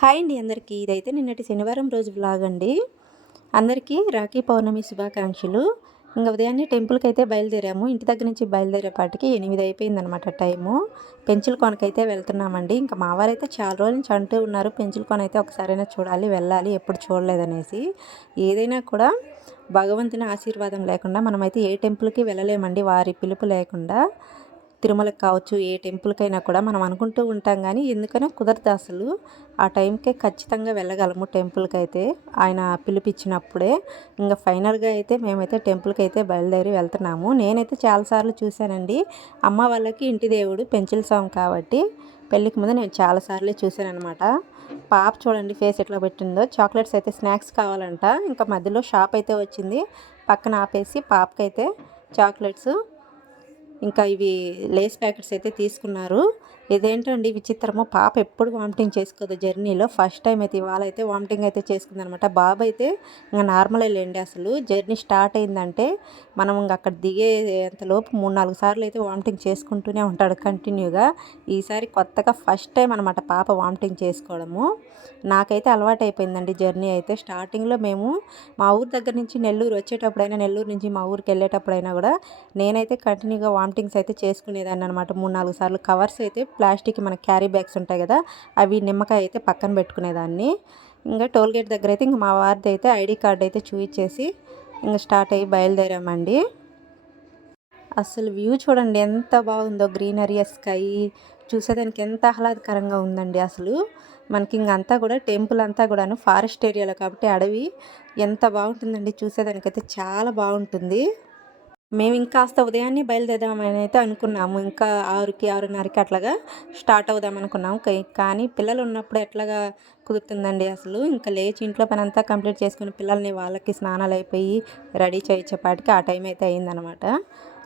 Hi అండి అందరికీ. ఇదైతే నిన్నటి శనివారం రోజు వ్లాగ్ అండి. అందరికీ రాఖీ పౌర్ణమి శుభాకాంక్షలు. ఉదయాన్నే టెంపుల్‌కైతే బయలుదేరాము. ఇంటి దగ్గర నుంచి బయలుదేరేపాటికి 8 అయిపోయిందనమాట టైము. పెంచులకోనకైతే వెళ్తున్నామండి. మా వారైతే చాలా రోజుల నుంచి అంటూ ఉన్నారు, పెంచులకోనైతే ఒకసారైనా చూడాలి, వెళ్ళాలి, ఎప్పుడు చూడలేదనేసి. ఏదైనా కూడా భగవంతుని ఆశీర్వాదం లేకుండా మనమైతే ఏ టెంపుల్‌కి వెళ్ళలేమండి, వారి పిలుపు లేకుండా. తిరుమలకి కావచ్చు, ఏ టెంపుల్కైనా కూడా మనం అనుకుంటూ ఉంటాం కానీ ఎందుకనో కుదరదు అసలు. ఆ టైంకే ఖచ్చితంగా వెళ్ళగలము టెంపుల్కి అయితే, ఆయన పిలిపించినప్పుడే. ఫైనల్గా అయితే మేమైతే టెంపుల్కి అయితే బయలుదేరి వెళ్తున్నాము. నేనైతే చాలాసార్లు చూశానండి. అమ్మ వాళ్ళకి ఇంటి దేవుడు పెంచుల స్వామి కాబట్టి పెళ్ళికి ముందు నేను చాలాసార్లు చూశానమాట. పాప చూడండి ఫేస్ ఎట్లా పెట్టిందో. చాక్లెట్స్ అయితే స్నాక్స్ కావాలంట. మధ్యలో షాప్ అయితే వచ్చింది, పక్కన ఆపేసి పాపకైతే చాక్లెట్స్ ఇవి లేస్ ప్యాకెట్స్ అయితే తీసుకున్నారు. ఇదేంటండి విచిత్రమో, పాప ఎప్పుడు వామిటింగ్ చేసుకోదు జర్నీలో. ఫస్ట్ టైం అయితే ఇవాళ అయితే వామిటింగ్ అయితే చేసుకుందనమాట. బాబు అయితే నార్మలే లేండి. అసలు జర్నీ స్టార్ట్ అయిందంటే మనం అక్కడ దిగేంతలోపు 3-4 సార్లు అయితే వామిటింగ్ చేసుకుంటూనే ఉంటాడు కంటిన్యూగా. ఈసారి కొత్తగా ఫస్ట్ టైం అనమాట పాప వామిటింగ్ చేసుకోవడము. నాకైతే అలవాటు అయిపోయిందండి జర్నీ అయితే. స్టార్టింగ్లో మేము మా ఊరు దగ్గర నుంచి నెల్లూరు వచ్చేటప్పుడైనా, నెల్లూరు నుంచి మా ఊరికి వెళ్ళేటప్పుడైనా కూడా నేనైతే కంటిన్యూగా వామిటింగ్స్ అయితే చేసుకునేదాన్ని అనమాట. 3-4 సార్లు. కవర్స్ అయితే ప్లాస్టిక్ మన క్యారీ బ్యాగ్స్ ఉంటాయి కదా, అవి నిమ్మకాయ అయితే పక్కన పెట్టుకునేదాన్ని. టోల్గేట్ దగ్గర అయితే మా వారిది అయితే ఐడి కార్డ్ అయితే చూపించేసి స్టార్ట్ అయ్యి బయలుదేరామండి. అసలు వ్యూ చూడండి ఎంత బాగుందో, గ్రీనరీ, స్కై చూసేదానికి ఎంత ఆహ్లాదకరంగా ఉందండి అసలు. మనకి అంతా కూడా టెంపుల్ అంతా కూడాను ఫారెస్ట్ ఏరియాలో కాబట్టి అడవి ఎంత బాగుంటుందండి చూసేదానికైతే, చాలా బాగుంటుంది. మేము ఇంకాస్త ఉదయాన్నే బయలుదేరదామని అయితే అనుకున్నాము. 6కి 6:30కి అట్లాగా స్టార్ట్ అవుదాం అనుకున్నాము. కానీ పిల్లలు ఉన్నప్పుడు ఎట్లాగా కుదురుతుందండి అసలు. లేచి ఇంట్లో పని అంతా కంప్లీట్ చేసుకుని పిల్లల్ని వాళ్ళకి స్నానాలు అయిపోయి రెడీ చేయించేపాటికి ఆ టైం అయితే అయిందనమాట.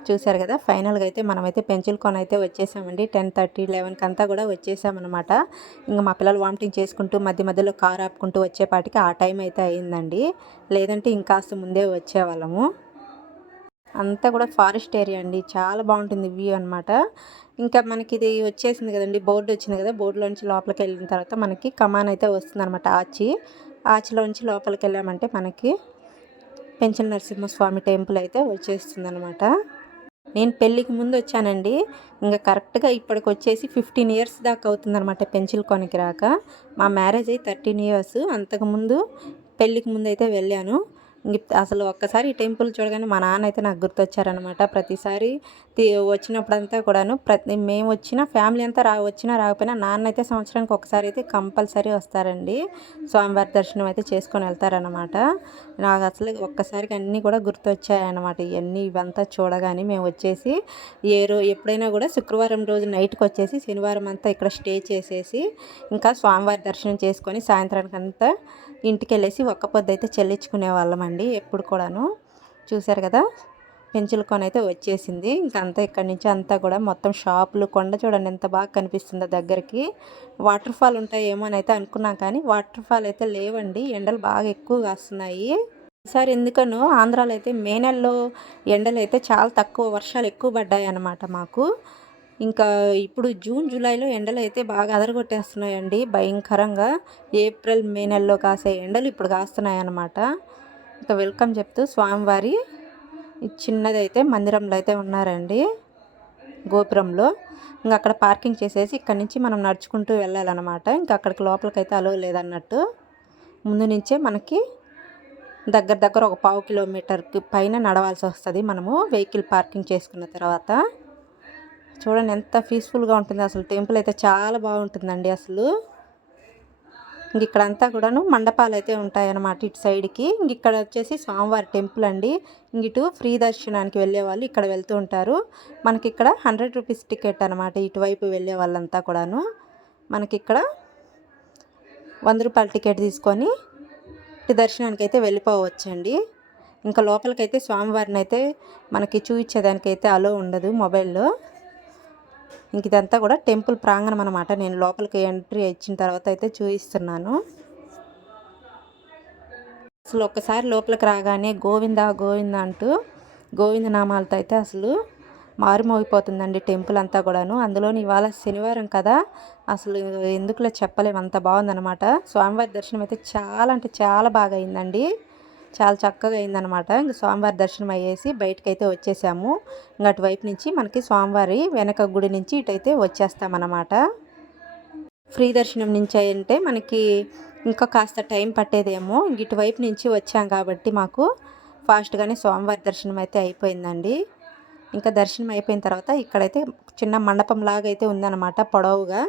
చూశారు కదా, ఫైనల్గా అయితే మనమైతే పెంచులకోన అయితే వచ్చేసామండి. 10:30, 11కి అంతా కూడా వచ్చేసామన్నమాట. మా పిల్లలు వామిటింగ్ చేసుకుంటూ మధ్య మధ్యలో కారు ఆపుకుంటూ వచ్చేపాటికి ఆ టైం అయితే అయిందండి. లేదంటే ఇంకాస్త ముందే వచ్చేవాళ్ళము. అంతా కూడా ఫారెస్ట్ ఏరియా అండి, చాలా బాగుంటుంది వ్యూ అనమాట. మనకి ఇది వచ్చేసింది కదండి, బోర్డు వచ్చింది కదా, బోర్డులోంచి లోపలికి వెళ్ళిన తర్వాత మనకి కమాన్ అయితే వస్తుంది అనమాట. ఆచిలోంచి లోపలికి వెళ్ళామంటే మనకి పెంచల నరసింహస్వామి టెంపుల్ అయితే వచ్చేస్తుంది అనమాట. నేను పెళ్ళికి ముందు వచ్చానండి. కరెక్ట్గా ఇప్పటికి వచ్చేసి 15 ఇయర్స్ దాకా అవుతుందన్నమాట పెంచులకోనకి రాక. మా మ్యారేజ్ అయ్యి 13 ఇయర్స్. అంతకుముందు పెళ్ళికి ముందు అయితే వెళ్ళాను. అసలు ఒక్కసారి ఈ టెంపుల్ చూడగానే మా నాన్న అయితే నాకు గుర్తొచ్చారనమాట. ప్రతిసారి వచ్చినప్పుడంతా కూడాను మేము వచ్చిన ఫ్యామిలీ అంతా వచ్చినా రాకపోయినా నాన్న అయితే సంవత్సరానికి ఒకసారి అయితే కంపల్సరీ వస్తారండి. స్వామివారి దర్శనం అయితే చేసుకొని వెళ్తారనమాట. నాకు అసలు ఒక్కసారికి అన్నీ కూడా గుర్తొచ్చాయన్నమాట. ఇవంతా చూడగానే మేము వచ్చేసి ఎప్పుడైనా కూడా శుక్రవారం రోజు నైట్కి వచ్చేసి శనివారం అంతా ఇక్కడ స్టే చేసేసి స్వామివారి దర్శనం చేసుకొని సాయంత్రానికి అంతా ఇంటికి వెళ్ళేసి ఒక్క పొద్దు అయితే చెల్లించుకునే వాళ్ళమండి ఎప్పుడు కూడాను. చూశారు కదా, పెంచులకోన అయితే వచ్చేసింది. అంతా ఇక్కడి నుంచి అంతా కూడా మొత్తం షాపులు, కొండ చూడండి ఎంత బాగా కనిపిస్తుందో దగ్గరికి. వాటర్ ఫాల్ ఉంటాయేమో అని అయితే అనుకున్నాం కానీ వాటర్ ఫాల్ అయితే లేవండి. ఎండలు బాగా ఎక్కువ కాస్తున్నాయి. ఈసారి ఎందుకనో ఆంధ్రాలో అయితే మే నెలలో ఎండలు అయితే చాలా తక్కువ, వర్షాలు ఎక్కువ పడ్డాయి అన్నమాట మాకు. ఇప్పుడు జూన్ జూలైలో ఎండలు అయితే బాగా అదరగొట్టేస్తున్నాయండి భయంకరంగా. ఏప్రిల్ మే నెలలో కాసే ఎండలు ఇప్పుడు కాస్తున్నాయి అన్నమాట. వెల్కమ్ చెప్తూ స్వామివారి చిన్నదైతే మందిరంలో అయితే ఉన్నారండి, గోపురంలో. అక్కడ పార్కింగ్ చేసేసి ఇక్కడి నుంచి మనం నడుచుకుంటూ వెళ్ళాలన్నమాట. అక్కడికి లోపలికైతే అలో లేదన్నట్టు. ముందు నుంచే మనకి దగ్గర ఒక 1/2 కిలోమీటర్కి పైన నడవాల్సి వస్తుంది మనము వెహికల్ పార్కింగ్ చేసుకున్న తర్వాత. చూడండి ఎంత పీస్ఫుల్గా ఉంటుంది అసలు. టెంపుల్ అయితే చాలా బాగుంటుందండి అసలు. ఇక్కడంతా కూడాను మండపాలు అయితే ఉంటాయన్నమాట ఇటు సైడ్కి. ఇక్కడ వచ్చేసి స్వామివారి టెంపుల్ అండి. ఇటు ఫ్రీ దర్శనానికి వెళ్ళే వాళ్ళు ఇక్కడ వెళ్తూ ఉంటారు. మనకి ఇక్కడ 100 రూపీస్ టికెట్ అనమాట. ఇటువైపు వెళ్ళే వాళ్ళంతా కూడాను మనకి ఇక్కడ 100 రూపాయల టికెట్ తీసుకొని ఇటు దర్శనానికి అయితే వెళ్ళిపోవచ్చండి. లోపలికైతే స్వామివారిని అయితే మనకి చూపించేదానికైతే అలో ఉండదు మొబైల్లో. ఇదంతా కూడా టెంపుల్ ప్రాంగణం అనమాట. నేను లోపలికి ఎంట్రీ ఇచ్చిన తర్వాత అయితే చూపిస్తున్నాను. అసలు ఒక్కసారి లోపలికి రాగానే గోవింద గోవింద అంటూ గోవింద నామాలతో అయితే అసలు మారుమోగిపోతుందండి టెంపుల్ అంతా కూడాను. అందులోని ఇవాళ శనివారం కదా, అసలు ఎందుకులే చెప్పలేము, అంత బాగుందనమాట. స్వామివారి దర్శనం అయితే చాలా అంటే చాలా బాగా అయిందండి. చాలా చక్కగా అయిందనమాట. ఇంక స్వామివారి దర్శనం అయ్యేసి బయటకైతే వచ్చేసాము. ఇంక అటువైపు నుంచి మనకి స్వామివారి వెనక గుడి నుంచి ఇటైతే వచ్చేస్తామన్నమాట. ఫ్రీ దర్శనం నుంచి అంటే మనకి ఇంకా కాస్త టైం పట్టేదేమో. ఇటువైపు నుంచి వచ్చాం కాబట్టి మాకు ఫాస్ట్గానే స్వామివారి దర్శనం అయితే అయిపోయిందండి. ఇంకా దర్శనం అయిపోయిన తర్వాత ఇక్కడైతే చిన్న మండపం లాగా అయితే ఉందన్నమాట పొడవుగా.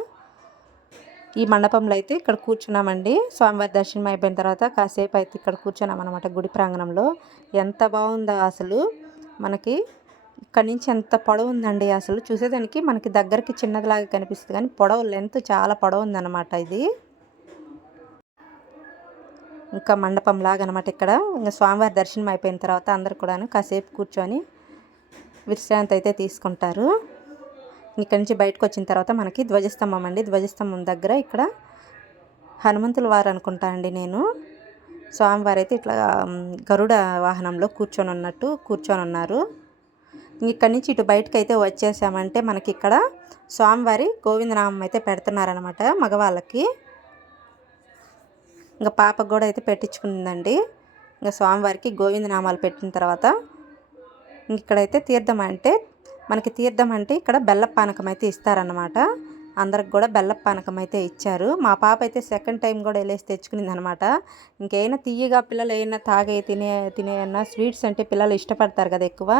ఈ మండపంలో అయితే ఇక్కడ కూర్చున్నామండి. స్వామివారి దర్శనం అయిపోయిన తర్వాత కాసేపు అయితే ఇక్కడ కూర్చున్నాం అనమాట గుడి ప్రాంగణంలో. ఎంత బాగుందో అసలు. మనకి ఇక్కడ నుంచి ఎంత పొడవు ఉందండి అసలు. చూసేదానికి మనకి దగ్గరికి చిన్నదిలాగా కనిపిస్తుంది కానీ పొడవు లెంత్ చాలా పొడవు ఉందన్నమాట ఇది. ఇంకా మండపం లాగా అనమాట ఇక్కడ. ఇంకా స్వామివారి దర్శనం అయిపోయిన తర్వాత అందరు కూడాను కాసేపు కూర్చొని విశ్రాంతి అయితే తీసుకుంటారు. ఇక్కడి నుంచి బయటకు వచ్చిన తర్వాత మనకి ధ్వజస్తంభం అండి. ధ్వజస్తంభం దగ్గర ఇక్కడ హనుమంతుల వారు అనుకుంటా అండి నేను. స్వామివారు అయితే ఇట్లా గరుడ వాహనంలో కూర్చొని ఉన్నారు. ఇక్కడి నుంచి ఇటు బయటకు అయితే వచ్చేసామంటే మనకి ఇక్కడ స్వామివారి గోవిందనామం అయితే పెడుతున్నారనమాట మగవాళ్ళకి. ఇంకా పాపకు కూడా అయితే పెట్టించుకుందండి. ఇంకా స్వామివారికి గోవిందనామాలు పెట్టిన తర్వాత ఇక్కడైతే తీర్థం అంటే ఇక్కడ బెల్లపు పానకం అయితే ఇస్తారనమాట. అందరికి కూడా బెల్లపు పానకం అయితే ఇచ్చారు. మా పాప అయితే సెకండ్ టైం కూడా వెళ్ళేసి తెచ్చుకునింది అనమాట. ఇంకైనా తీయగా పిల్లలు ఏమైనా తినేయన్నా స్వీట్స్ అంటే పిల్లలు ఇష్టపడతారు కదా ఎక్కువ.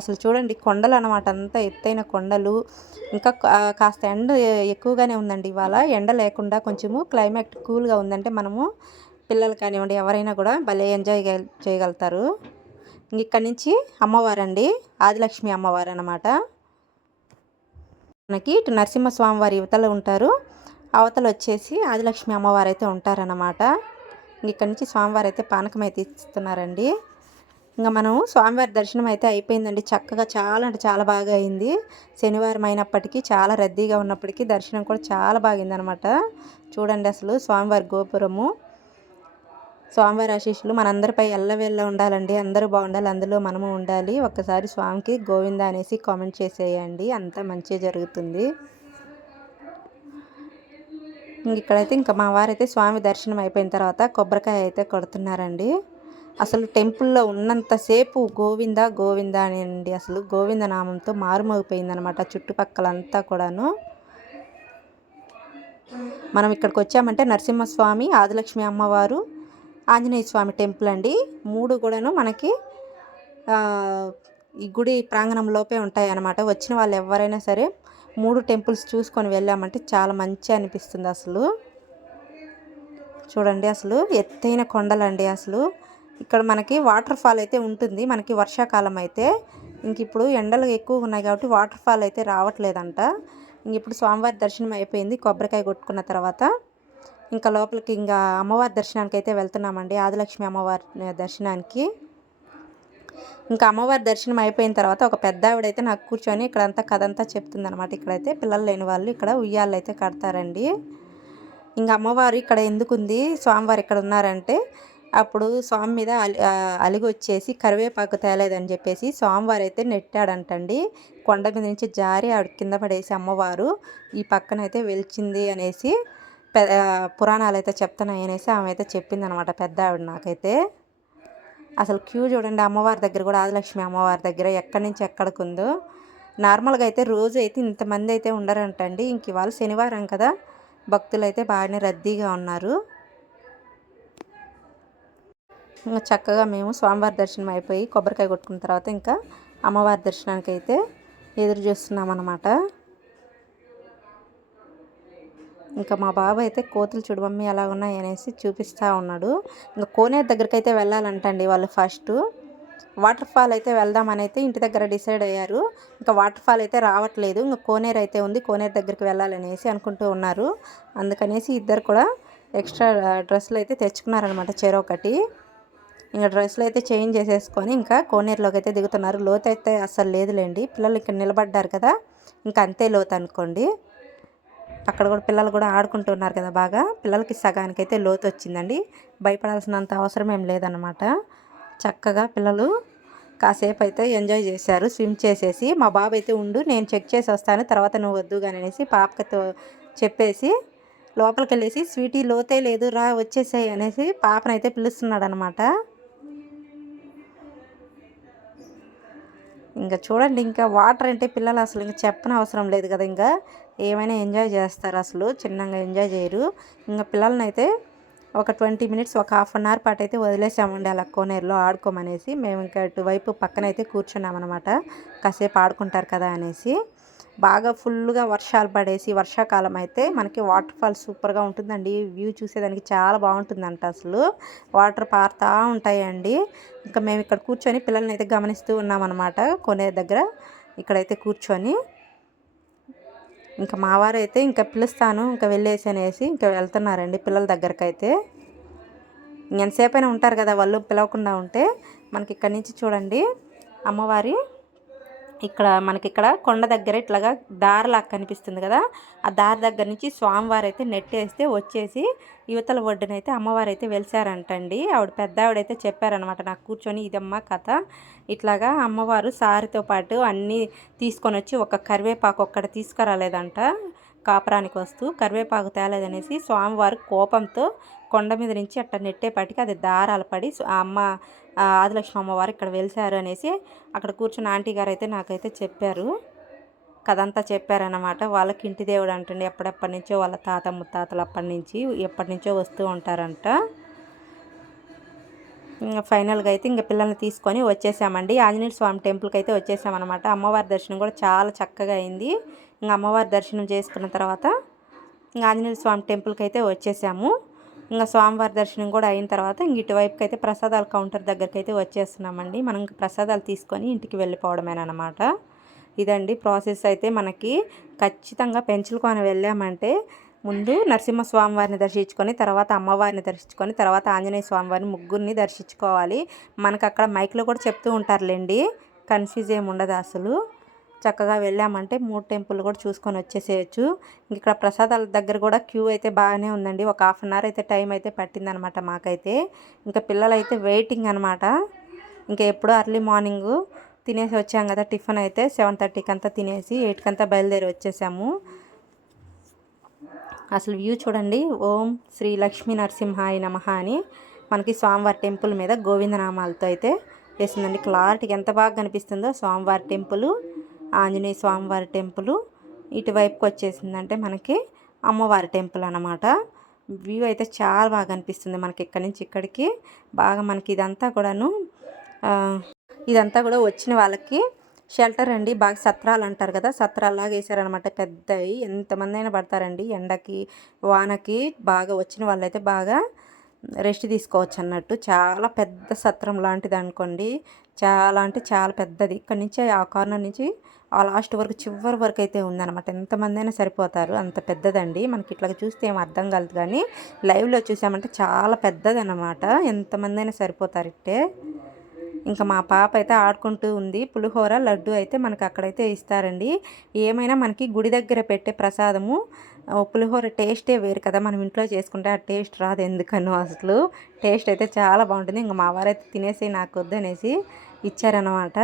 అసలు చూడండి కొండలు అనమాట, అంతా ఎత్తైన కొండలు. ఇంకా కాస్త ఎండ ఎక్కువగానే ఉందండి ఇవాళ. ఎండ లేకుండా కొంచెము క్లైమేట్ కూల్గా ఉందంటే మనము పిల్లలు కానివ్వండి ఎవరైనా కూడా భలే ఎంజాయ్ చేయగలుగుతారు. ఇక్కడి నుంచి అమ్మవారండి, ఆదిలక్ష్మి అమ్మవారు అనమాట. మనకి ఇటు నరసింహస్వామి వారి యువతలు ఉంటారు, అవతల వచ్చేసి ఆదిలక్ష్మి అమ్మవారు అయితే ఉంటారన్నమాట. ఇక్కడి నుంచి స్వామివారు అయితే పానకం అయితే ఇస్తున్నారండి. ఇంకా మనం స్వామివారి దర్శనం అయితే అయిపోయిందండి. చక్కగా చాలా అంటే చాలా బాగా అయింది. శనివారం అయినప్పటికీ చాలా రద్దీగా ఉన్నప్పటికీ దర్శనం కూడా చాలా బాగుంది అనమాట. చూడండి అసలు స్వామివారి గోపురము, స్వామివారి ఆశీస్సులు మనందరిపై ఎల్లవేళ్ళ ఉండాలండి. అందరూ బాగుండాలి, అందులో మనము ఉండాలి. ఒక్కసారి స్వామికి గోవింద అనేసి కామెంట్ చేసేయండి, అంతా మంచిగా జరుగుతుంది. ఇక్కడైతే ఇంకా మా వారైతే స్వామి దర్శనం అయిపోయిన తర్వాత కొబ్బరికాయ అయితే కొడుతున్నారండి. అసలు టెంపుల్లో ఉన్నంతసేపు గోవింద గోవింద అని అండి. అసలు గోవింద నామంతో మారుమోగిపోయిందనమాట చుట్టుపక్కలంతా కూడాను. మనం ఇక్కడికి వచ్చామంటే నరసింహస్వామి, ఆదిలక్ష్మి అమ్మవారు, ఆంజనేయ స్వామి టెంపుల్ అండి. 3 కూడాను మనకి ఈ గుడి ప్రాంగణంలోపే ఉంటాయి అన్నమాట. వచ్చిన వాళ్ళు ఎవరైనా సరే 3 టెంపుల్స్ చూసుకొని వెళ్ళామంటే చాలా మంచి అనిపిస్తుంది అసలు. చూడండి అసలు ఎత్తైన కొండలండి అసలు. ఇక్కడ మనకి వాటర్ ఫాల్ అయితే ఉంటుంది మనకి వర్షాకాలం అయితే. ఇంక ఇప్పుడు ఎండలు ఎక్కువగా ఉన్నాయి కాబట్టి వాటర్ ఫాల్ అయితే రావట్లేదంట. ఇంక ఇప్పుడు స్వామివారి దర్శనం అయిపోయింది. కొబ్బరికాయ కొట్టుకున్న తర్వాత ఇంకా లోపలికి ఇంకా అమ్మవారి దర్శనానికి అయితే వెళ్తున్నామండి, ఆదిలక్ష్మి అమ్మవారి దర్శనానికి. ఇంకా అమ్మవారి దర్శనం అయిపోయిన తర్వాత ఒక పెద్ద ఆవిడైతే నాకు కూర్చొని ఇక్కడంతా కథ అంతా చెప్తుంది అనమాట. ఇక్కడైతే పిల్లలు లేని వాళ్ళు ఇక్కడ ఉయ్యాలు అయితే కడతారండి. ఇంకా అమ్మవారు ఇక్కడ ఎందుకుంది, స్వామివారు ఇక్కడ ఉన్నారంటే అప్పుడు స్వామి మీద అలిగి వచ్చేసి కరివేపాకు తేలేదని చెప్పేసి స్వామివారు అయితే నెట్టాడంటండి. కొండ మీద నుంచి జారి ఆవిడ కింద పడేసి అమ్మవారు ఈ పక్కనైతే వెలిచింది అనేసి పురాణాలు అయితే చెప్తున్నాయి అనేసి ఆమె అయితే చెప్పింది అనమాట పెద్ద ఆవిడ నాకైతే. అసలు క్యూ చూడండి అమ్మవారి దగ్గర కూడా, ఆదిలక్ష్మి అమ్మవారి దగ్గర ఎక్కడి నుంచి ఎక్కడికి ఉందో. నార్మల్గా అయితే రోజు అయితే ఇంతమంది అయితే ఉండరంటండి. ఇంక ఇవాళ శనివారం కదా, భక్తులు అయితే బాగానే రద్దీగా ఉన్నారు. ఇంకా చక్కగా మేము స్వామివారి దర్శనం అయిపోయి కొబ్బరికాయ కొట్టుకున్న తర్వాత ఇంకా అమ్మవారి దర్శనానికి అయితే ఎదురు చూస్తున్నాం అన్నమాట. ఇంకా మా బాబు అయితే కోతులు చూడు మమ్మీ ఎలా ఉన్నాయి అనేసి చూపిస్తూ ఉన్నాడు. ఇంకా కోనేరు దగ్గరికి అయితే వెళ్ళాలంటండి వాళ్ళు. ఫస్ట్ వాటర్ ఫాల్ అయితే వెళ్దామని అయితే ఇంటి దగ్గర డిసైడ్ అయ్యారు. ఇంకా వాటర్ ఫాల్ అయితే రావట్లేదు, ఇంకా కోనేరు అయితే ఉంది, కోనేరు దగ్గరికి వెళ్ళాలనేసి అనుకుంటూ ఉన్నారు. అందుకనేసి ఇద్దరు కూడా ఎక్స్ట్రా డ్రెస్సులు అయితే తెచ్చుకున్నారనమాట, చెరొకటి. ఇంకా డ్రెస్సులు అయితే చేంజ్ చేసేసుకొని ఇంకా కోనేరులోకి అయితే దిగుతున్నారు. లోతు అయితే అస్సలు లేదులేండి, పిల్లలు ఇక్కడ నిలబడ్డారు కదా ఇంకా అంతే లోతు అనుకోండి. అక్కడ కూడా పిల్లలు కూడా ఆడుకుంటున్నారు కదా బాగా. పిల్లలకి సగానికైతే లోతు వచ్చిందండి, భయపడాల్సినంత అవసరం ఏం లేదన్నమాట. చక్కగా పిల్లలు కాసేపు అయితే ఎంజాయ్ చేశారు స్విమ్ చేసేసి. మా బాబు అయితే ఉండు నేను చెక్ చేసి వస్తాను, తర్వాత నువ్వు వద్దు కానీ అనేసి పాపతో చెప్పేసి లోపలికి వెళ్ళేసి, స్వీటీ లోతే లేదు రా వచ్చేసాయి అనేసి పాపనైతే పిలుస్తున్నాడు అనమాట. ఇంకా చూడండి, ఇంకా వాటర్ అంటే పిల్లలు అసలు ఇంకా చెప్పని అవసరం లేదు కదా, ఇంకా ఏమైనా ఎంజాయ్ చేస్తారు, అసలు చిన్నగా ఎంజాయ్ చేయరు. ఇంకా పిల్లల్ని అయితే ఒక 20 మినిట్స్ ఒక హాఫ్ అన్ అవర్ పాటు అయితే వదిలేసామండి అలా కోనేరులో ఆడుకోమనేసి. మేము ఇంకా ఇటువైపు పక్కన అయితే కూర్చున్నామన్నమాట, కాసేపు ఆడుకుంటారు కదా అనేసి. బాగా ఫుల్గా వర్షాలు పడేసి వర్షాకాలం అయితే మనకి వాటర్ ఫాల్ సూపర్గా ఉంటుందండి. వ్యూ చూసేదానికి చాలా బాగుంటుందంట, అసలు వాటర్ పారుతూ ఉంటాయండి. ఇంకా మేము ఇక్కడ కూర్చొని పిల్లల్ని అయితే గమనిస్తూ ఉన్నామన్నమాట కొనేరు దగ్గర. ఇక్కడైతే కూర్చొని ఇంకా మా వారు అయితే ఇంకా పిలుస్తాను ఇంకా వెళ్ళేసి అనేసి ఇంకా వెళ్తున్నారండి పిల్లల దగ్గరకు అయితే. ఎంతసేపు అయినా ఉంటారు కదా వాళ్ళు పిలవకుండా ఉంటే. మనకి ఇక్కడ నుంచి చూడండి అమ్మవారి ఇక్కడ మనకి ఇక్కడ కొండ దగ్గర ఇట్లాగా దారిలాగా కనిపిస్తుంది కదా, ఆ దారి దగ్గర నుంచి స్వామివారు అయితే నెట్టేస్తే వచ్చేసి యువతల ఒడ్డునైతే అమ్మవారు అయితే వెలిసారంటండి. ఆవిడ పెద్ద ఆవిడైతే చెప్పారనమాట నాకు కూర్చొని, ఇదమ్మ కథ, ఇట్లాగా అమ్మవారు సారితో పాటు అన్నీ తీసుకొని వచ్చి ఒక కరివేపాకు ఒక్కటి తీసుకురాలేదంట కాపురానికి వస్తూ, కరివేపాకు తేలేదనేసి స్వామివారు కోపంతో కొండ మీద నుంచి అట్లా నెట్టేపాటికి అది దారాలు పడి అమ్మ ఆదిలక్ష్మి అమ్మవారు ఇక్కడ వెలిసారు అనేసి అక్కడ కూర్చున్న ఆంటీ గారు అయితే నాకైతే చెప్పారు, కథంతా చెప్పారన్నమాట. వాళ్ళకి ఇంటి దేవుడు అంటండి, ఎప్పటి నుంచో వాళ్ళ తాత ముత్తాతలు అప్పటి నుంచి ఎప్పటి నుంచో వస్తూ ఉంటారంట. ఇంకా ఫైనల్గా అయితే ఇంకా పిల్లల్ని తీసుకొని వచ్చేసామండి ఆంజనేయ స్వామి టెంపుల్కి అయితే వచ్చేసామన్నమాట. అమ్మవారి దర్శనం కూడా చాలా చక్కగా అయింది. ఇంకా అమ్మవారి దర్శనం చేసుకున్న తర్వాత ఇంకా ఆంజనేయ స్వామి టెంపుల్కి అయితే వచ్చేసాము. ఇంకా స్వామివారి దర్శనం కూడా అయిన తర్వాత ఇంక ఇటువైపుకి అయితే ప్రసాదాల కౌంటర్ దగ్గరికి అయితే వచ్చేస్తున్నామండి. మనం ప్రసాదాలు తీసుకొని ఇంటికి వెళ్ళిపోవడమేనమాట. ఇదండి ప్రాసెస్. అయితే మనకి ఖచ్చితంగా పెంచులకోన వెళ్ళామంటే ముందు నరసింహస్వామి వారిని దర్శించుకొని, తర్వాత అమ్మవారిని దర్శించుకొని, తర్వాత ఆంజనేయ స్వామి వారిని ముగ్గురిని దర్శించుకోవాలి. మనకు అక్కడ మైక్లో కూడా చెప్తూ ఉంటారులేండి, కన్ఫ్యూజ్ ఏమి ఉండదు అసలు. చక్కగా వెళ్ళామంటే 3 టెంపుల్ కూడా చూసుకొని వచ్చేసేయచ్చు. ఇక్కడ ప్రసాదాల దగ్గర కూడా క్యూ అయితే బాగానే ఉందండి. ఒక హాఫ్ అన్ అవర్ అయితే టైం అయితే పట్టిందనమాట మాకైతే. ఇంకా పిల్లలు అయితే వెయిటింగ్ అనమాట. ఇంకా ఎప్పుడో అర్లీ మార్నింగ్ తినేసి వచ్చాం కదా, టిఫిన్ అయితే 7:30కి అంతా తినేసి 8కి అంతా బయలుదేరి వచ్చేసాము. అసలు వ్యూ చూడండి. ఓం శ్రీ లక్ష్మీ నరసింహాయ నమః అని మనకి స్వామివారి టెంపుల్ మీద గోవిందనామాలతో అయితే వేసిందండి. క్లారిటీకి ఎంత బాగా కనిపిస్తుందో స్వామివారి టెంపుల్, ఆంజనేయ స్వామివారి టెంపుల్. ఇటువైపుకి వచ్చేసిందంటే మనకి అమ్మవారి టెంపుల్ అన్నమాట. వ్యూ అయితే చాలా బాగా అనిపిస్తుంది మనకి ఇక్కడి నుంచి ఇక్కడికి. బాగా మనకి ఇదంతా కూడా వచ్చిన వాళ్ళకి షెల్టర్ అండి. బాగా సత్రాలు అంటారు కదా, సత్రాల్లాగా వేసారనమాట పెద్దవి. ఎంతమంది అయినా పడతారండి ఎండకి వానకి. బాగా వచ్చిన వాళ్ళైతే బాగా రెస్ట్ తీసుకోవచ్చు అన్నట్టు. చాలా పెద్ద సత్రం లాంటిది అనుకోండి, చాలా అంటే చాలా పెద్దది. ఇక్కడ నుంచి ఆ కార్నర్ నుంచి ఆ లాస్ట్ వరకు చివరి వరకు అయితే ఉందన్నమాట. ఎంతమంది అయినా సరిపోతారు, అంత పెద్దదండి. మనకి ఇట్లా చూస్తే ఏం అర్థం కాదు, కానీ లైవ్లో చూసామంటే చాలా పెద్దది అన్నమాట. ఎంతమంది అయినా సరిపోతారు ఇట్టే. ఇంకా మా పాప అయితే ఆడుకుంటూ ఉంది. పులిహోర లడ్డు అయితే మనకు అక్కడైతే ఇస్తారండి. ఏమైనా మనకి గుడి దగ్గర పెట్టే ప్రసాదము పులిహోర టేస్టే వేరు కదా, మనం ఇంట్లో చేసుకుంటే ఆ టేస్ట్ రాదు ఎందుకనో. అసలు టేస్ట్ అయితే చాలా బాగుంటుంది. ఇంకా మా వారైతే తినేసి నాకు వద్దనేసి ఇచ్చారనమాట.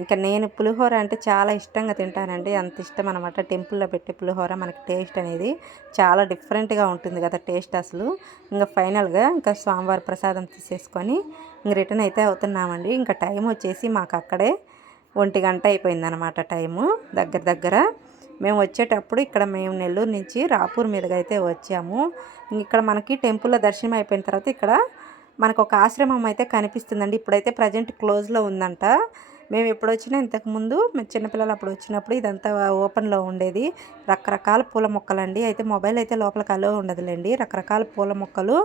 ఇంకా నేను పులిహోర అంటే చాలా ఇష్టంగా తింటానండి, అంత ఇష్టం అనమాట. టెంపుల్లో పెట్టే పులిహోర మనకి టేస్ట్ అనేది చాలా డిఫరెంట్గా ఉంటుంది కదా టేస్ట్ అసలు. ఇంకా ఫైనల్గా ఇంకా స్వామివారి ప్రసాదం తీసేసుకొని ఇంక రిటర్న్ అయితే అవుతున్నామండి. ఇంకా టైం వచ్చేసి మాకు అక్కడే 1 గంట అయిపోయిందనమాట టైము దగ్గర. మేము వచ్చేటప్పుడు ఇక్కడ మేము నెల్లూరు నుంచి రాపూర్ మీదుగా అయితే వచ్చాము. ఇక్కడ మనకి టెంపుల్లో దర్శనం అయిపోయిన తర్వాత ఇక్కడ మనకు ఒక ఆశ్రమం అయితే కనిపిస్తుందండి. ఇప్పుడైతే ప్రజెంట్ క్లోజ్లో ఉందంట. మేము ఎప్పుడు వచ్చినా ఇంతకుముందు చిన్నపిల్లలు అప్పుడు వచ్చినప్పుడు ఇదంతా ఓపెన్లో ఉండేది. రకరకాల పూల మొక్కలండి. అయితే మొబైల్ అయితే లోపలికి అలో ఉండదులేండి. రకరకాల పూల మొక్కలు,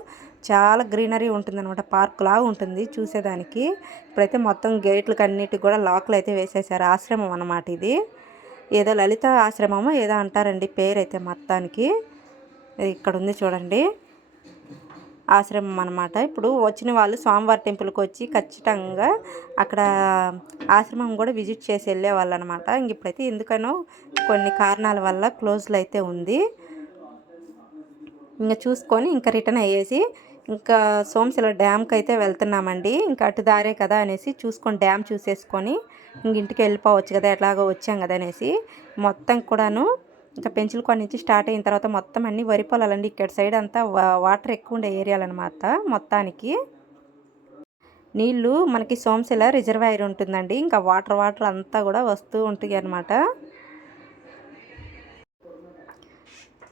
చాలా గ్రీనరీ ఉంటుందన్నమాట. పార్క్ లాగా ఉంటుంది చూసేదానికి. ఇప్పుడైతే మొత్తం గేట్లకు అన్నిటికి కూడా లాక్లు అయితే వేసేసారు. ఆశ్రమం అన్నమాట ఇది. ఏదో లలిత ఆశ్రమమో ఏదో అంటారండి పేరైతే మొత్తానికి. ఇక్కడ ఉంది చూడండి ఆశ్రమం అనమాట. ఇప్పుడు వచ్చిన వాళ్ళు స్వామివారి టెంపుల్కి వచ్చి ఖచ్చితంగా అక్కడ ఆశ్రమం కూడా విజిట్ చేసి వెళ్ళేవాళ్ళు అనమాట. ఇంక ఇప్పుడైతే ఎందుకనో కొన్ని కారణాల వల్ల క్లోజ్లో అయితే ఉంది. ఇంకా చూసుకొని ఇంకా రిటర్న్ అయ్యేసి ఇంకా సోమశిల డ్యామ్కి అయితే వెళ్తున్నామండి. ఇంకా అటు దారే కదా అనేసి చూసుకొని డ్యామ్ చూసేసుకొని ఇంటికి వెళ్ళిపోవచ్చు కదా, ఎట్లాగో వచ్చాం కదా అనేసి మొత్తం కూడాను ఇంకా పెంచులకోన నుంచి స్టార్ట్ అయిన తర్వాత మొత్తం అన్ని వరి పొలాలండి. ఇక్కడ సైడ్ అంతా వాటర్ ఎక్కువ ఉండే ఏరియాలన్నమాట. మొత్తానికి నీళ్ళు మనకి సోమశిల రిజర్వాయర్ ఉంటుందండి. ఇంకా వాటర్ అంతా కూడా వస్తూ ఉంటాయి అన్నమాట.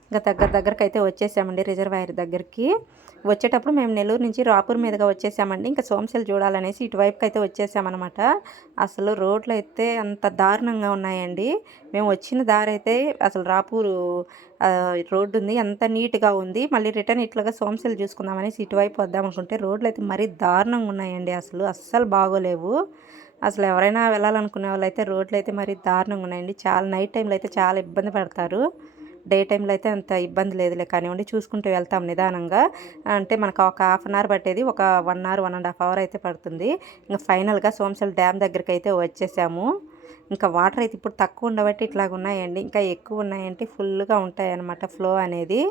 ఇంకా దగ్గరికి అయితే వచ్చేసామండి రిజర్వాయర్ దగ్గరికి. వచ్చేటప్పుడు మేము నెల్లూరు నుంచి రాపూర్ మీదుగా వచ్చేసామండి. ఇంకా సోమశిల చూడాలనేసి ఇటువైపుకి అయితే వచ్చేసామన్నమాట. అసలు రోడ్లు అయితే అంత దారుణంగా ఉన్నాయండి. మేము వచ్చిన దారి అయితే అసలు రాపూరు రోడ్డు ఉంది, అంత నీట్గా ఉంది. మళ్ళీ రిటర్న్ ఇట్లాగా సోమశిల చూసుకుందామనేసి ఇటువైపు వద్దామనుకుంటే రోడ్లు అయితే మరీ దారుణంగా ఉన్నాయండి. అస్సలు బాగోలేవు. అసలు ఎవరైనా వెళ్ళాలనుకునే వాళ్ళు అయితే రోడ్లు అయితే మరీ దారుణంగా ఉన్నాయండి. చాలా నైట్ టైంలో అయితే చాలా ఇబ్బంది పడతారు. డే టైంలో అయితే అంత ఇబ్బంది లేదులే కానివ్వండి, చూసుకుంటూ వెళ్తాం నిదానంగా. అంటే మనకు ఒక హాఫ్ అన్ అవర్ పట్టేది ఒక 1 అవర్ 1.5 అవర్ అయితే పడుతుంది. ఇంకా ఫైనల్గా సోమశిల డ్యామ్ దగ్గరికి అయితే వచ్చేసాము. ఇంకా వాటర్ అయితే ఇప్పుడు తక్కువ ఉండబట్టి ఇట్లాగ ఉన్నాయండి. ఇంకా ఎక్కువ ఉన్నాయంటే ఫుల్గా ఉంటాయి అన్నమాట ఫ్లో అనేది.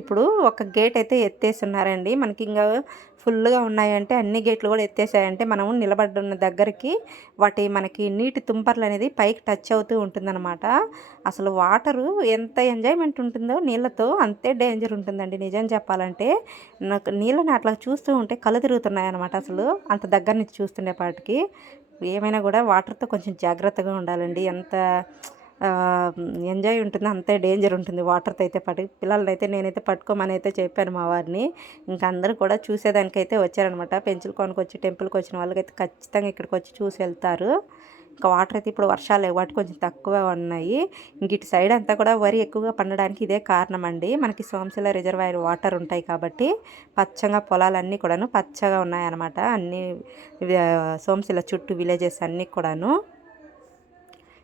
ఇప్పుడు ఒక గేట్ అయితే ఎత్తేస్తున్నారండి. మనకి ఇంకా ఫుల్గా ఉన్నాయంటే అన్ని గేట్లు కూడా ఎత్తేసాయంటే మనం నిలబడిన దగ్గరికి మనకి నీటి తుంపర్లు అనేది పైకి టచ్ అవుతూ ఉంటుందన్నమాట. అసలు వాటరు ఎంత ఎంజాయ్మెంట్ ఉంటుందో నీళ్ళతో అంతే డేంజర్ ఉంటుందండి. నిజం చెప్పాలంటే నాకు నీళ్ళని అట్లా చూస్తూ ఉంటే కళ్ళు తిరుగుతున్నాయి అనమాట. అసలు అంత దగ్గర నుంచి చూస్తుండేపాటికి ఏమైనా కూడా వాటర్తో కొంచెం జాగ్రత్తగా ఉండాలండి. ఎంత ఎంజాయ్ ఉంటుంది అంతే డేంజర్ ఉంటుంది వాటర్తో అయితే. పిల్లల్ని అయితే నేనైతే పట్టుకోమని అయితే చెప్పాను మా వారిని. ఇంకా అందరూ కూడా చూసేదానికైతే వచ్చారనమాట. పెంచులకోనకి వచ్చి టెంపుల్కి వచ్చిన వాళ్ళకైతే ఖచ్చితంగా ఇక్కడికి వచ్చి చూసి వెళ్తారు. ఇంకా వాటర్ అయితే ఇప్పుడు వర్షాలు వాటి కొంచెం తక్కువ ఉన్నాయి. ఇంక ఇటు సైడ్ అంతా కూడా వరి ఎక్కువగా పండడానికి ఇదే కారణం అండి. మనకి సోమశిల రిజర్వాయర్ వాటర్ ఉంటాయి కాబట్టి పచ్చగా పొలాలన్నీ కూడాను పచ్చగా ఉన్నాయన్నమాట. అన్ని సోమశిల చుట్టూ విలేజెస్ అన్నీ కూడాను.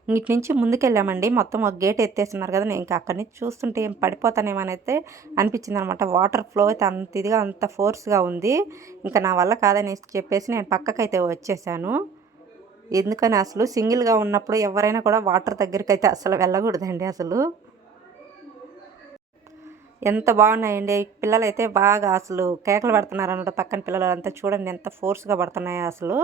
ఇటు నుంచి ముందుకెళ్ళామండి. మొత్తం ఒక గేట్ ఎత్తేస్తున్నారు కదా, నేను ఇంకా అక్కడి నుంచి చూస్తుంటే ఏం పడిపోతానేమని అయితే అనిపించింది అనమాట. వాటర్ ఫ్లో అయితే అంత ఇదిగా అంత ఫోర్స్గా ఉంది. ఇంకా నా వల్ల కాదని చెప్పేసి నేను పక్కకైతే వచ్చేసాను. ఎందుకని అసలు సింగిల్గా ఉన్నప్పుడు ఎవరైనా కూడా వాటర్ దగ్గరికి అయితే అసలు వెళ్ళకూడదండి. అసలు ఎంత బాగున్నాయండి. పిల్లలు అయితే బాగా అసలు కేకలు పడుతున్నారు అనమాట. పక్కన పిల్లలు అంతా చూడండి ఎంత ఫోర్స్గా పడుతున్నాయో అసలు.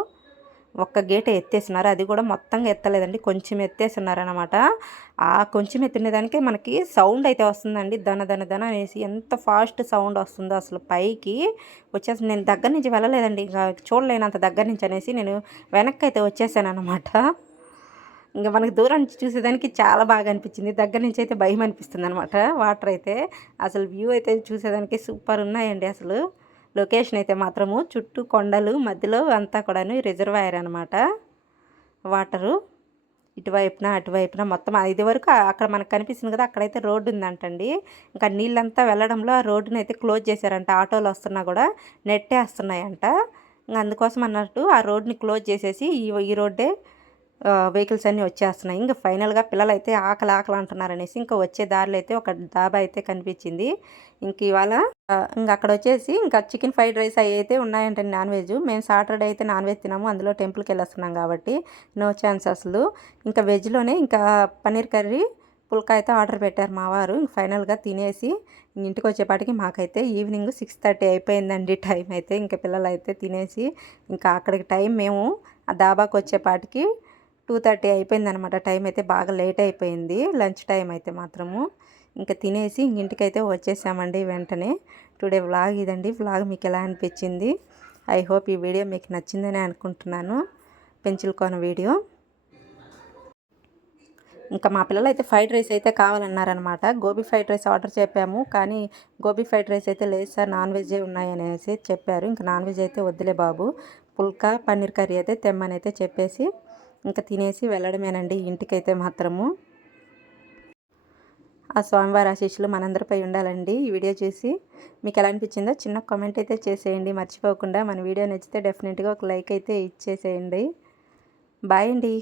ఒక్క గేట్ ఎత్తేసినారు, అది కూడా మొత్తంగా ఎత్తలేదండి, కొంచెం ఎత్తేస్తున్నారనమాట. ఆ కొంచెం ఎత్తినదానికి మనకి సౌండ్ అయితే వస్తుందండి, దన అనేసి ఎంత ఫాస్ట్ సౌండ్ వస్తుందో అసలు పైకి వచ్చేసి. నేను దగ్గర నుంచి వెళ్ళలేదండి, ఇంకా చూడలేనంత దగ్గర నుంచి అనేసి నేను వెనక్కి అయితే వచ్చేసాను అనమాట. ఇంకా మనకి దూరం నుంచి చూసేదానికి చాలా బాగా అనిపించింది, దగ్గర నుంచి అయితే భయం అనిపిస్తుంది అనమాట. వాటర్ అయితే అసలు వ్యూ అయితే చూసేదానికి సూపర్ ఉన్నాయండి. అసలు లొకేషన్ అయితే మాత్రము చుట్టూ కొండలు మధ్యలో అంతా కూడాను రిజర్వాయర్ అనమాట. వాటరు అటువైపున మొత్తం ఇది వరకు అక్కడ మనకు కనిపిస్తుంది కదా, అక్కడైతే రోడ్డు ఉందంటండి. ఇంకా నీళ్ళంతా వెళ్ళడంలో ఆ రోడ్డుని అయితే క్లోజ్ చేశారంట. ఆటోలు వస్తున్నా కూడా నెట్టేస్తున్నాయంట. ఇంకా అందుకోసం అన్నట్టు ఆ రోడ్ని క్లోజ్ చేసేసి ఈ రోడ్డే వెహికల్స్ అన్నీ వచ్చేస్తున్నాయి. ఇంకా ఫైనల్గా పిల్లలు అయితే ఆకలి అంటున్నారనేసి ఇంకా వచ్చే దారిలో అయితే ఒక డాబా అయితే కనిపించింది. ఇంక ఇవాళ ఇంకా అక్కడ వచ్చేసి ఇంకా చికెన్ ఫ్రైడ్ రైస్ అవి అయితే ఉన్నాయంటే నాన్ వెజ్. మేము సాటర్డే అయితే నాన్ వెజ్ తినాము, అందులో టెంపుల్కి వెళ్ళొస్తున్నాం కాబట్టి నో ఛాన్స్ అసలు. ఇంకా వెజ్లోనే ఇంకా పన్నీర్ కర్రీ పుల్కా అయితే ఆర్డర్ పెట్టారు మా వారు. ఇంక ఫైనల్గా తినేసి ఇంటికి వచ్చేపాటికి మాకైతే ఈవినింగ్ 6:30 అయిపోయిందండి టైం అయితే. ఇంకా పిల్లలు అయితే తినేసి ఇంకా అక్కడికి టైం మేము ఆ దాబాకి వచ్చేపాటికి 2:30 అయిపోయిందనమాట. టైం అయితే బాగా లేట్ అయిపోయింది, లంచ్ టైం అయితే మాత్రము. ఇంకా తినేసి ఇంటికైతే వచ్చేసామండి వెంటనే. టుడే వ్లాగ్ ఇదండి. వ్లాగ్ మీకు ఎలా అనిపించింది? ఐ హోప్ ఈ వీడియో మీకు నచ్చిందని అనుకుంటున్నాను. పెంచులకోన వీడియో. ఇంకా మా పిల్లలు అయితే ఫ్రైడ్ రైస్ అయితే కావాలన్నారనమాట. గోబీ ఫ్రైడ్ రైస్ ఆర్డర్ చెప్పాము, కానీ గోబీ ఫ్రైడ్ రైస్ అయితే లేదు సార్, నాన్ వెజ్జే ఉన్నాయనేసి చెప్పారు. ఇంకా నాన్ వెజ్ అయితే వద్దులే బాబు, పుల్కా పన్నీర్ కర్రీ అయితే తెమ్మని అయితే చెప్పేసి ఇంకా తినేసి వెళ్ళడమేనండి ఇంటికైతే మాత్రము. ఆ స్వామివారి ఆశీస్సులు మనందరిపై ఉండాలండి. ఈ వీడియో చూసి మీకు ఎలా అనిపించిందో చిన్న కామెంట్ అయితే చేసేయండి మర్చిపోకుండా. మన వీడియో నచ్చితే డెఫినెట్గా ఒక లైక్ అయితే ఇచ్చేసేయండి. బాయ్ అండి.